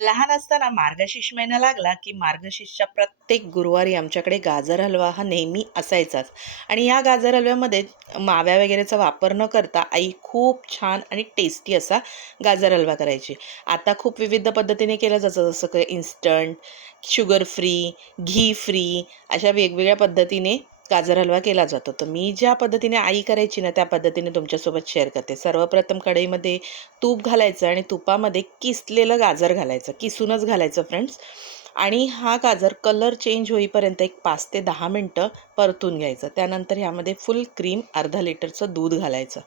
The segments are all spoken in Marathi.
लहान असताना मार्गशीर्ष महिना लागला की मार्गशीर्षच्या प्रत्येक गुरुवारी आमच्याकडे गाजर हलवा हा नेहमी असायचाच. आणि या गाजर हलव्यामध्ये माव्या वगैरेचा वापर न करता आई खूप छान आणि टेस्टी असा गाजर हलवा करायची. आता खूप विविध पद्धतीने केलं जातं जसं काही इन्स्टंट शुगर फ्री घी फ्री अशा वेगवेगळ्या पद्धतीने गाजर हलवा केला जातो. तर मी ज्या पद्धतीने आई करायची ना त्या पद्धतीने तुमच्यासोबत शेअर करते. सर्वप्रथम कढईमध्ये तूप घालायचं आणि तुपामध्ये किसलेलं गाजर घालायचं. किसूनच घालायचं फ्रेंड्स आणि हा गाजर कलर चेंज होईपर्यंत एक पाच ते दहा मिनटं परतून घ्यायचं. त्यानंतर ह्यामध्ये फुल क्रीम अर्धा लिटरचं दूध घालायचं.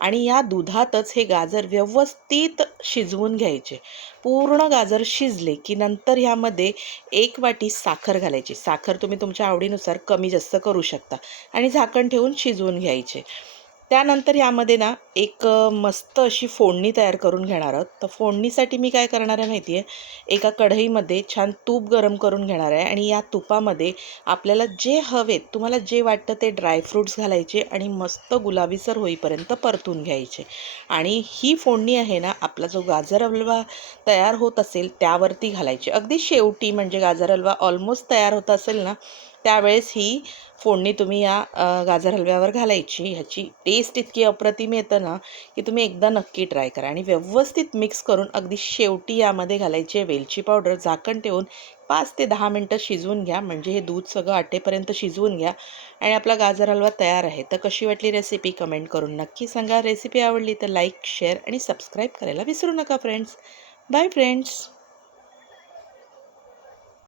आणि या दुधातच हे गाजर व्यवस्थित शिजवून घ्यायचे. पूर्ण गाजर शिजले की नंतर ह्यामध्ये एक वाटी साखर घालायची. साखर तुम्ही तुमच्या आवडीनुसार कमी जास्त करू शकता. आणि झाकण ठेवून शिजवून घ्यायचे. त्यानंतर यामध्ये ना एक मस्त अशी फोडणी तयार करून घेणार आहोत. तर फोडणीसाठी मी काय करणार आहे माहिती आहे एका कढईमध्ये छान तूप गरम करून घेणार आहे आणि या तुपामध्ये आपल्याला जे हवेत तुम्हाला जे वाटतं ते ड्रायफ्रूट्स घालायचे आणि मस्त गुलाबीसर होईपर्यंत परतून घ्यायचे. आणि ही फोडणी आहे ना आपला जो गाजर हलवा तयार होत असेल त्यावरती घालायची. अगदी शेवटी म्हणजे गाजर हलवा ऑलमोस्ट तयार होत असेल ना त्यावेळेस ही फोडणी तुम्ही या गाजर हलव्यावर घालायची. ह्याची टेस्ट इतकी अप्रतिम येतं ना की तुम्ही एकदा नक्की ट्राय करा. आणि व्यवस्थित मिक्स करून अगदी शेवटी यामध्ये घालायची आहे वेलची पावडर झाकण ठेवून पाच ते दहा मिनटं शिजवून घ्या. म्हणजे हे दूध सगळं आटेपर्यंत शिजवून घ्या. आणि आपला गाजर हलवा तयार आहे. तर कशी वाटली रेसिपी कमेंट करून नक्की सांगा. रेसिपी आवडली तर लाईक शेअर आणि सबस्क्राईब करायला विसरू नका फ्रेंड्स बाय फ्रेंड्स